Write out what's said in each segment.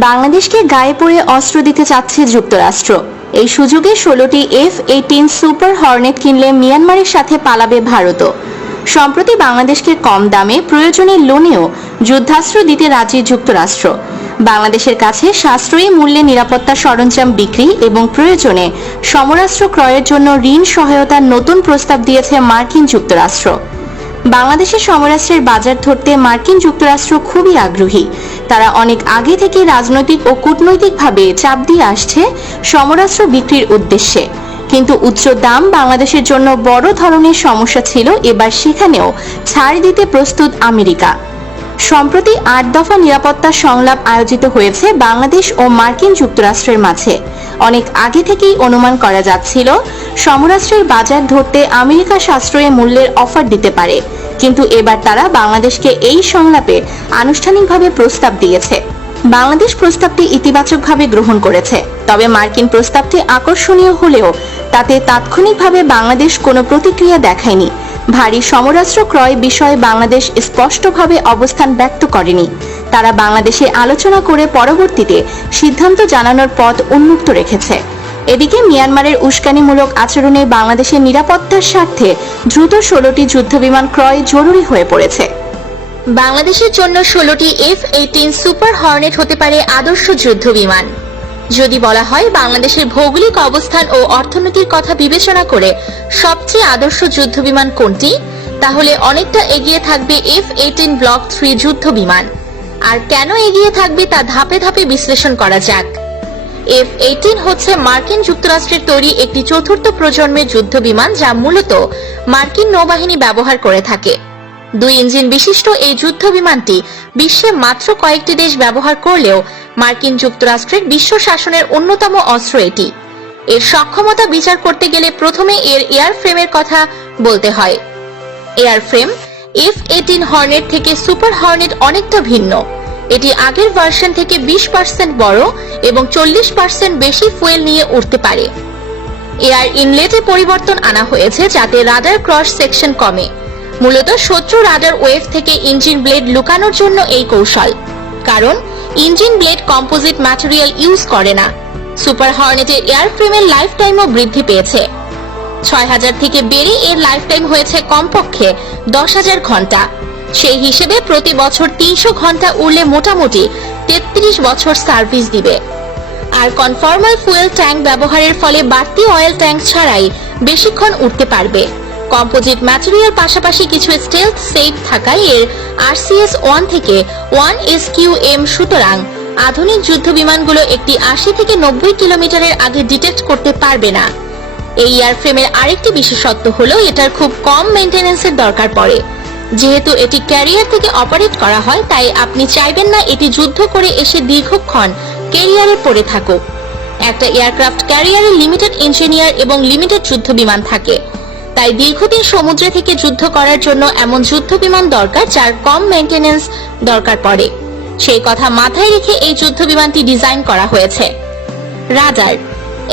বাংলাদেশকে গায়ে পড়ে অস্ত্র দিতে চাচ্ছে যুক্তরাষ্ট্র। এই সুযোগে ষোলোটি এফ এইটিন সুপার হর্নেট কিনলে মিয়ানমারের সাথে পালাবে ভারতও। সম্প্রতি বাংলাদেশকে কম দামে প্রয়োজনে লোনেও যুদ্ধাস্ত্র দিতে রাজি যুক্তরাষ্ট্র। বাংলাদেশের কাছে সাশ্রয়ী মূল্যে নিরাপত্তা সরঞ্জাম বিক্রি এবং প্রয়োজনে সমরাস্ত্র ক্রয়ের জন্য ঋণ সহায়তার নতুন প্রস্তাব দিয়েছে মার্কিন যুক্তরাষ্ট্র। বাংলাদেশের সমরাস্ত্রের বাজার ধরতে মার্কিন যুক্তরাষ্ট্র খুবই আগ্রহী। তারা অনেক আগে থেকে রাজনৈতিক ও কূটনৈতিকভাবে চাপ দিয়ে আসছে সমরাস্ত্র বিক্রির উদ্দেশ্যে। কিন্তু উচ্চ দাম বাংলাদেশের জন্য বড় ধরনের সমস্যা ছিল এবার সেখানেও ছাড় দিতে প্রস্তুত আমেরিকা। সম্প্রতি আট দফা নিরাপত্তা সংলাপ আয়োজিত হয়েছে বাংলাদেশ ও মার্কিন যুক্তরাষ্ট্রের মাঝে। অনেক আগে থেকেই অনুমান করা যাচ্ছিল, সমরাষ্ট্রের বাজার ধরতে আমেরিকা সাশ্রয়ে মূল্যের অফার দিতে পারে। কিন্তু এবার তারা বাংলাদেশকে এই সংলাপে আনুষ্ঠানিকভাবে প্রস্তাব দিয়েছে। বাংলাদেশ প্রস্তাবটি ইতিবাচকভাবে গ্রহণ করেছে, তবে মার্কিন প্রস্তাবটি আকর্ষণীয় হলেও তাতে তাৎক্ষণিকভাবে বাংলাদেশ কোনো প্রতিক্রিয়া দেখায়নি। ভারী সমরাস্ত্র ক্রয় বিষয়ে বাংলাদেশ স্পষ্টভাবে অবস্থান ব্যক্ত করেনি। তারা বাংলাদেশে আলোচনা করে পরবর্তীতে সিদ্ধান্ত জানানোর পথ উন্মুক্ত রেখেছে। এদিকে মিয়ানমারের উস্কানিমূলক আচরণে বাংলাদেশের নিরাপত্তার স্বার্থে দ্রুত ষোলোটি যুদ্ধবিমান ক্রয় জরুরি হয়ে পড়েছে। বাংলাদেশের জন্য ষোলোটি এফ এইটিন সুপার হর্নেট হতে পারে আদর্শ যুদ্ধ বিমান যদি বলা হয় বাংলাদেশের ভৌগোলিক অবস্থান ও অর্থনীতির কথা বিবেচনা করে সবচেয়ে আদর্শ যুদ্ধ বিমান কোনটি, তাহলে অনেকটা এগিয়ে থাকবে এফ এইটিন ব্লক থ্রি যুদ্ধ বিমান। আর কেন এগিয়ে থাকবে তা ধাপে ধাপে বিশ্লেষণ করা যাক। এফ এইটিন হচ্ছে মার্কিন যুক্তরাষ্ট্রের তৈরি একটি চতুর্থ প্রজন্মের যুদ্ধ বিমান যা মূলত মার্কিন নৌবাহিনী ব্যবহার করে থাকে। দুই ইঞ্জিন বিশিষ্ট এই যুদ্ধ বিমানটি বিশ্বে মাত্র কয়েকটি দেশ ব্যবহার করলেও মার্কিন যুক্তরাষ্ট্রের বিশ্ব শাসনের অন্যতম অস্ত্র এটি। এর সক্ষমতা বিচার করতে গেলে প্রথমে এর এয়ার ফ্রেমের কথা বলতে হয়। Air frame F eighteen hornet থেকে সুপার হর্নেট অনেকটা ভিন্ন। এটি আগের ভার্সন থেকে বিশ পার্সেন্ট বড় এবং চল্লিশ পার্সেন্ট বেশি ফুয়েল নিয়ে উঠতে পারে। এয়ার ইনলেটে পরিবর্তন আনা হয়েছে যাতে রাডার ক্রস সেকশন কমে। মূলত শত্রু রাডার ওয়েভ থেকে ইঞ্জিন ব্লেড লুকানোর জন্য এই কৌশল। কারণ, engine blade composite material use করে না। সুপার হর্নেটের এয়ার ফ্রেমের লাইফ টাইমও বৃদ্ধি পেয়েছে। ছয় হাজার থেকে বেড়ে এর লাইফ টাইম হয়েছে কমপক্ষে দশ হাজার ঘণ্টা। সেই হিসেবে প্রতি বছর তিনশো ঘণ্টা উড়লে মোটামুটি তেত্রিশ বছর সার্ভিস দিবে। আর কনফর্মাল ফুয়েল ট্যাঙ্ক ব্যবহারের ফলে বাড়তি অয়েল ট্যাঙ্ক ছাড়াই বেশিক্ষণ উঠতে পারবে। কম্পোজিট ম্যাটেরিয়াল পাশাপাশি কিছু স্টেলথ সেফ থাকায় এর আরসিএস ওয়ান থেকে ওয়ান এস কিউ এম সুতরাং আধুনিক যুদ্ধ বিমানগুলো একটি আশি থেকে নব্বই কিলোমিটারের আগে ডিটেক্ট করতে পারবে না। এই এয়ারফ্রেমের আরেকটি বিশেষত্ব হলো এটার খুব কম মেনটেনেন্সের দরকার পড়ে। যেহেতু এটি ক্যারিয়ার থেকে অপারেট করা হয়, তাই আপনি চাইবেন না এটি যুদ্ধ করে এসে দীর্ঘক্ষণ ক্যারিয়ারে পড়ে থাকুক। একটা এয়ারক্রাফট ক্যারিয়ারে লিমিটেড ইঞ্জিনিয়ার এবং লিমিটেড যুদ্ধ বিমান থাকে। তাই দীর্ঘদিন সমুদ্রে থেকে যুদ্ধ করার জন্য এমন যুদ্ধ বিমান দরকার যার কম মেনটেনেন্স দরকার পড়ে। সেই কথা মাথায় রেখে এই যুদ্ধ বিমানটি ডিজাইন করা হয়েছে। রাডার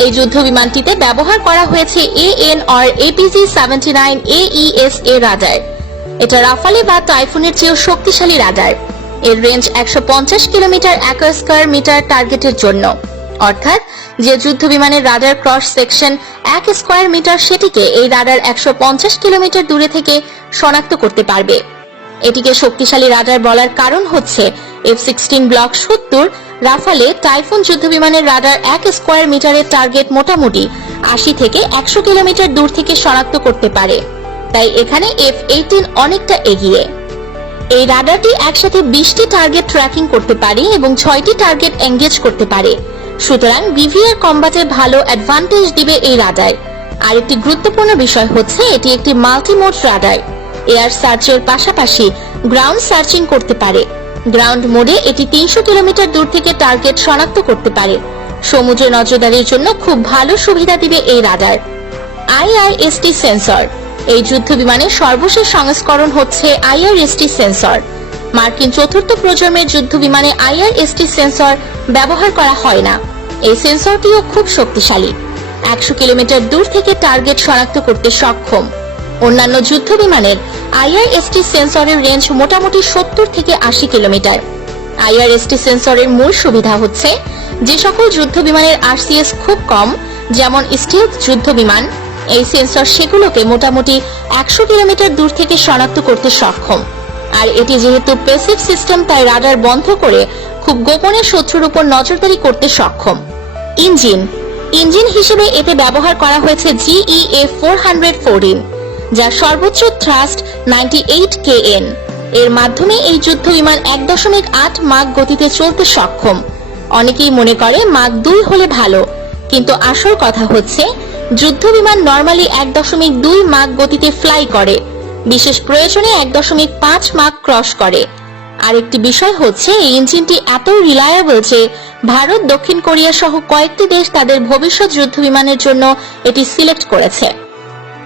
এই যুদ্ধ বিমানটিতে ব্যবহার করা হয়েছে A N or APG seventy nine AES A radar এটা রাফালে বা টাইফুনের চেয়েও শক্তিশালী রাডার এর রেঞ্জ একশো পঞ্চাশ কিলোমিটার এক স্কোয়ার মিটার টার্গেটের জন্য। অর্থাৎ যে যুদ্ধ বিমানের রাডার ক্রস সেকশন এক স্কোয়ার মিটার সেটিকে এই রাডার একশো পঞ্চাশ কিলোমিটার দূরে থেকে শনাক্ত করতে পারবে। এটিকে শক্তিশালী রাডার বলার কারণ হচ্ছে এফ সিক্সটিন ব্লক সত্তর, রাফালে টাইফুন যুদ্ধ বিমানের রাডার এক স্কোয়ার মিটারের টার্গেট মোটামুটি আশি থেকে একশো কিলোমিটার দূর থেকে শনাক্ত করতে পারে। তাই এখানে এফ এইটিন অনেকটা এগিয়ে। এই রাডারটি একসাথে বিশটি টার্গেট ট্র্যাকিং করতে পারে এবং ছয়টি টার্গেট এঙ্গেজ করতে পারে। সুতরাং বিভিআর কম্বাটে ভালো অ্যাডভান্টেজ দিবে এই রাডার আরেকটি গুরুত্বপূর্ণ বিষয় হচ্ছে, এটি একটি মাল্টিমোড রাডার এয়ার সার্চের পাশাপাশি গ্রাউন্ড সার্চিং করতে পারে। গ্রাউন্ড মোডে এটি তিনশো কিলোমিটার দূর থেকে টার্গেট শনাক্ত করতে পারে। সমুদ্র নজরদারির জন্য খুব ভালো সুবিধা দিবে এই রাডার আইআরএসটি সেন্সর এই যুদ্ধ বিমানের সর্বশেষ সংস্করণ হচ্ছে আইআরএসটি সেন্সর মার্কিন চতুর্থ প্রজন্মের যুদ্ধ বিমানে আইআরএসটি সেন্সর ব্যবহার করা হয় না। এই সেন্সরটিও খুব শক্তিশালী। একশো কিলোমিটার দূর থেকে টার্গেট শনাক্ত করতে সক্ষম। অন্যান্য যুদ্ধ বিমানের আইআরএসটি সেন্সরের রেঞ্জ মোটামুটি সত্তর থেকে আশি কিলোমিটার। আইআরএসটি সেন্সরের মূল সুবিধা হচ্ছে, যে সকল যুদ্ধ বিমানের আরসিএস খুব কম, যেমন স্টিল যুদ্ধ বিমান, এই সেন্সর সেগুলোকে মোটামুটি একশো কিলোমিটার দূর থেকে শনাক্ত করতে সক্ষম। আর এটি যেহেতু প্যাসিভ সিস্টেম তাই রাডার বন্ধ করে খুব গোপনে শত্রুর উপর নজরদারি করতে সক্ষম। ইঞ্জিন। ইঞ্জিন হিসেবে এতে ব্যবহার করা হয়েছে জিইএ ফোর হান্ড্রেড যার সর্বোচ্চ থ্রাস্ট নাইনটি এইট কেএন এর মাধ্যমে এই যুদ্ধ বিমান এক দশমিক আট মাক গতিতে চলতে সক্ষম। অনেকেই মনে করে মাক দুই হলে ভালো, কিন্তু আসল কথা হচ্ছে, যুদ্ধ বিমান নর্মালি এক দশমিক দুই মাক গতিতে ফ্লাই করে বিশেষ প্রয়োজনে এক দশমিক পাঁচ মাক ক্রস করে। আরেকটি বিষয় হচ্ছে, এই ইঞ্জিনটি এত রিলায়েবল যে ভারত, দক্ষিণ কোরিয়া সহ কয়েকটি দেশ তাদের ভবিষ্যৎ যুদ্ধ বিমানের জন্য এটি সিলেক্ট করেছে।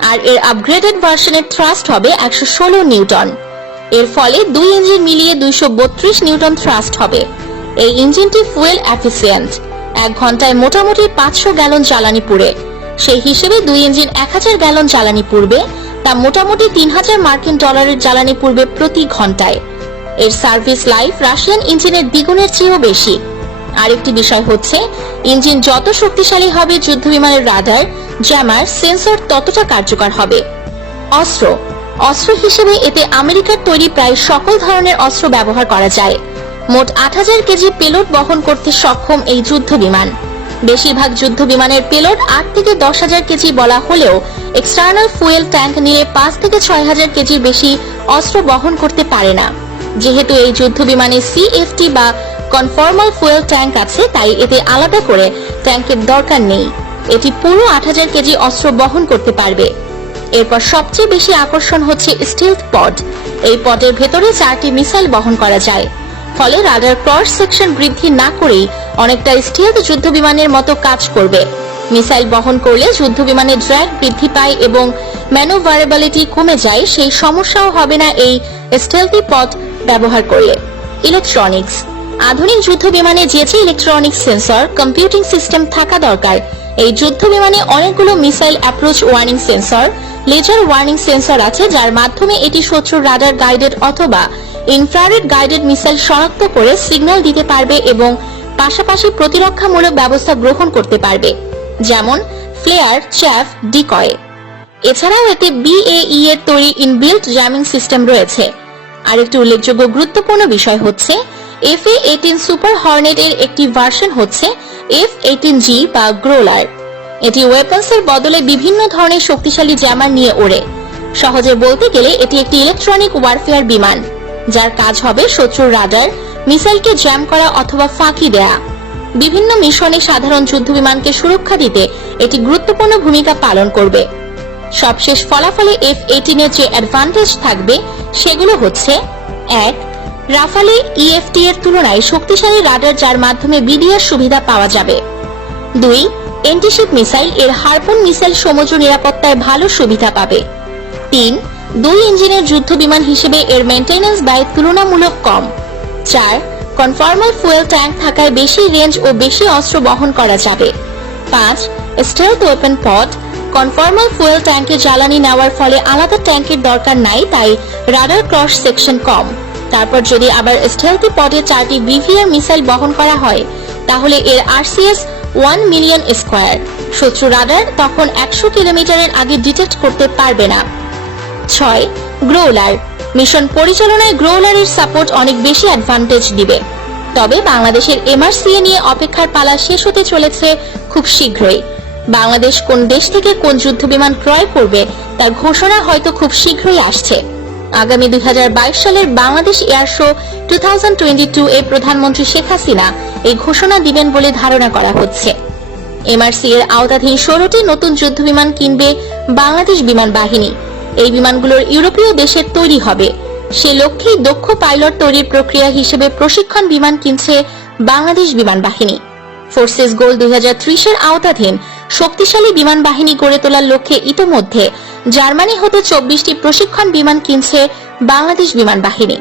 আর এর আপগ্রেডেড ভার্সনের থ্রাস্ট হবে একশো ষোলো নিউটন। এর ফলে দুই ইঞ্জিন মিলিয়ে দুইশো বত্রিশ নিউটন থ্রাস্ট হবে। এই ইঞ্জিনটি ফুয়েল এফিসিয়েন্ট এক ঘন্টায় মোটামুটি পাঁচশো গ্যালন জ্বালানি পুড়ে। সেই হিসেবে দুই ইঞ্জিন এক হাজার গ্যালন জ্বালানি পুড়বে। তা মোটামুটি তিন হাজার মার্কিন ডলারের জ্বালানি পুড়বে প্রতি ঘন্টায়। এর সার্ভিস লাইফ রাশিয়ান ইঞ্জিনের দ্বিগুণের চেয়েও বেশি। আরেকটি বিষয় হচ্ছে, ইঞ্জিন যত শক্তিশালী হবে যুদ্ধ বিমানের রাডার জ্যামার সেন্সর ততটা কার্যকর হবে। অস্ত্র। অস্ত্র হিসেবে এতে আমেরিকার তৈরি প্রায় সকল ধরনের অস্ত্র ব্যবহার করা যায়। মোট আট হাজার কেজি পেলোড বহন করতে সক্ষম এই যুদ্ধ বিমান। বেশিরভাগ যুদ্ধ বিমানের পেলোড আট থেকে দশ হাজার কেজি বলা হলেও এক্সটার্নাল ফুয়েল ট্যাঙ্ক নিয়ে পাঁচ থেকে ছয় হাজার কেজির বেশি অস্ত্র বহন করতে পারে না। যেহেতু এই যুদ্ধ বিমানে সিএফটি বা কনফর্মাল ফুয়েল ট্যাঙ্ক আছে, তাই এতে আলাদা করে ট্যাঙ্কের দরকার নেই। এটি পুরো আট হাজার কেজি অস্ত্র বহন করতে পারবে। এরপর সবচেয়ে বেশি আকর্ষণ হচ্ছে স্টিলথ পড এই পডের ভেতরে চারটি মিসাইল বহন করা যায়। ফলে রাডার ক্রস সেকশন বৃদ্ধি না করেই অনেকটা স্টিলথ যুদ্ধ বিমানের মতো কাজ করবে। মিসাইল বহন করলে যুদ্ধ বিমানের ড্র্যাগ বৃদ্ধি পায় এবং ম্যানোভারেবিলিটি কমে যায়, সেই সমস্যাও হবে না এই স্টেলথি পথ ব্যবহার করলে। ইলেকট্রনিক্স। আধুনিক যুদ্ধ বিমানে যে যে ইলেকট্রনিক সেন্সর, কম্পিউটিং সিস্টেম থাকা দরকার। এই যুদ্ধ বিমানে অনেকগুলো missile approach warning sensor, laser warning sensor আছে, যার মাধ্যমে এটি শত্রুর রাডার গাইডেড অথবা ইনফ্রারেড গাইডেড মিসাইল শনাক্ত করে সিগন্যাল দিতে পারবে এবং পাশাপাশি প্রতিরক্ষামূলক ব্যবস্থা গ্রহণ করতে পারবে, যেমন ফ্লেয়ার, চ্যাফ, ডিকয়। এছাড়াও এতে বিএই এর তৈরি ইনবিল্ট জ্যামিং সিস্টেম রয়েছে। আরেকটি উল্লেখযোগ্য গুরুত্বপূর্ণ বিষয় হচ্ছে এফ এইটিন সুপার হর্নেট এর একটি ভার্সন হচ্ছে এফ এইটিন জি বা গ্রোলার এটি ওয়েপন্স এর বদলে বিভিন্ন ধরনের শক্তিশালী জ্যামার নিয়ে ওড়ে। সহজে বলতে গেলে এটি একটি ইলেকট্রনিক ওয়ারফেয়ার বিমান, যার কাজ হবে শত্রুর রাডার মিসাইলকে জ্যাম করা অথবা ফাঁকি দেয়া। বিভিন্ন মিশনে সাধারণ যুদ্ধ বিমানকে সুরক্ষা দিতে এটি গুরুত্বপূর্ণ ভূমিকা পালন করবে। সবশেষ ফলাফলে এফ এইটিনের যে অ্যাডভান্টেজ থাকবে, সেগুলো হচ্ছে, এক, রাফালে ইএফটি এর তুলনায় শক্তিশালী রাডার যার মাধ্যমে বিডিআর সুবিধা পাওয়া যাবে। দুই এন্টিশিপ মিসাইল এর হারপুন মিসাইল সমুদ্র নিরাপত্তায় ভালো সুবিধা পাবে। তিন, দুই ইঞ্জিনের যুদ্ধ বিমান হিসেবে এর মেনটেন্যান্স ব্যয় তুলনামূলক কম। চার, কনফর্মাল ফুয়েল ট্যাঙ্ক থাকায় বেশি রেঞ্জ ও বেশি অস্ত্র বহন করা যাবে। পাঁচ stealth open pod conformal fuel ট্যাঙ্কে জ্বালানি নেওয়ার ফলে আলাদা ট্যাঙ্কের দরকার নাই, তাই রাডার ক্রস সেকশন কম। তারপর যদি আবার স্টেলথি পটে চারটি বিভিআর মিসাইল বহন করা হয়, তাহলে এর আরসিএস ওয়ান মিলিয়ন স্কোয়ার। শত্রু রাডার তখন একশো কিলোমিটারের আগে ডিটেক্ট করতে পারবে না। ছয়, গ্রোলার মিশন পরিচালনায় গ্রোলারের সাপোর্ট অনেক বেশি অ্যাডভান্টেজ দিবে। তবে বাংলাদেশের এমআরসিএ নিয়ে অপেক্ষার পালা শেষ হতে চলেছে খুব শীঘ্রই। বাংলাদেশ কোন দেশ থেকে কোন যুদ্ধ বিমান ক্রয় করবে, তার ঘোষণা হয়তো খুব শীঘ্রই আসছে। আগামী দুই হাজার বাইশ সালের বাংলাদেশ এয়ার শো টু এ প্রধানমন্ত্রী শেখ হাসিনা এই ঘোষণা দিবেন বলে ধারণা করা হচ্ছে। এমআরসি এর আওতাধীন ষোলোটি নতুন যুদ্ধ বিমান কিনবে বাংলাদেশ বিমান বাহিনী। এই বিমানগুলোর ইউরোপীয় দেশের তৈরি হবে। সে লক্ষ্যেই দক্ষ পাইলট তৈরির প্রক্রিয়া হিসেবে প্রশিক্ষণ বিমান কিনছে বাংলাদেশ বিমান বাহিনী। ফোর্সেস গোল দুই এর আওতাধীন শক্তিশালী বিমান বাহিনী গড়ে তোলার লক্ষ্যে ইতোমধ্যে জার্মানি হতে চব্বিশটি প্রশিক্ষণ বিমান কিনছে বাংলাদেশ বিমান বাহিনী।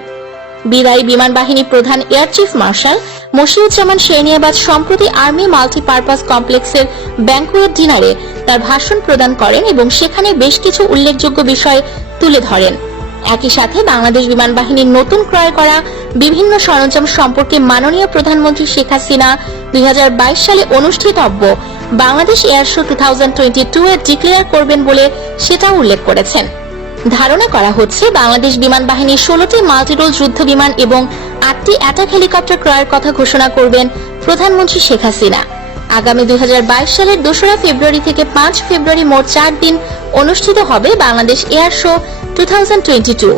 বিদায়ী বিমান বাহিনী প্রধান air chief marshal Masihuzzaman Serniabat সম্প্রতি আর্মি মাল্টিপারপাস কমপ্লেক্সের ব্যাংকুয়েট ডিনারে তার ভাষণ প্রদান করেন এবং সেখানে বেশ কিছু উল্লেখযোগ্য বিষয় তুলে ধরেন। একই সাথে বাংলাদেশ বিমান বাহিনীর নতুন ক্রয় করা বিভিন্ন সরঞ্জাম সম্পর্কে মাননীয় প্রধানমন্ত্রী শেখ হাসিনা দুই হাজার বাইশ সালে অনুষ্ঠিতব্য। Bangladesh airshow air show two এ ডিক্লেয়ার করবেন বলে সেটাও উল্লেখ করেছেন। ধারণা করা হচ্ছে বাংলাদেশ বিমান বাহিনী ষোলোটি মাল্টিরোল যুদ্ধ বিমান এবং আটটি অ্যাটাক হেলিকপ্টার ক্রয়ের কথা ঘোষণা করবেন প্রধানমন্ত্রী শেখ হাসিনা। আগামী দুই হাজার বাইশ সালের দোসরা ফেব্রুয়ারি থেকে পাঁচ ফেব্রুয়ারি মোট চার দিন অনুষ্ঠিত হবে বাংলাদেশ এয়ার শো টু।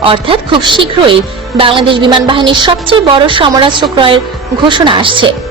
অর্থাৎ খুব শীঘ্রই বাংলাদেশ বিমান বাহিনীর সবচেয়ে বড় সমরাস্ত্র ক্রয়ের ঘোষণা আসছে।